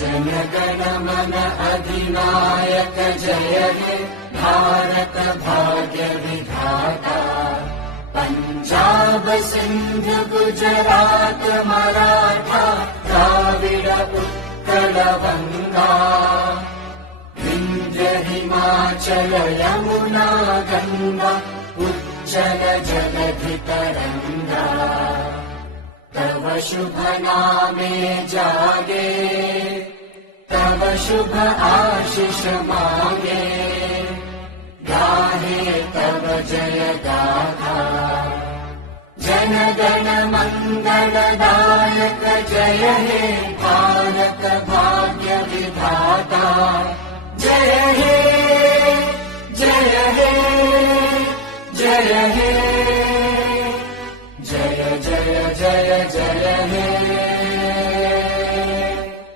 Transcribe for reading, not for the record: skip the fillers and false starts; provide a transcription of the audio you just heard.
जनगण मन अधिनायक जय हे भारत भाग्य विधाता। पंजाब सिंध गुजरात मराठा द्राविड उत्कल गंगा, विंध्य हिमाचल यमुना गंगा उज्जल जलधि तरंगा। तव शुभ नामे जागे, तव शुभ आशीष मांगे, गाहे तव जय गाथा। जन गण मंगलदायक जय हे भारत भाग्य विधाता। जय हे जय हे जय हे जय जय जय जय हे।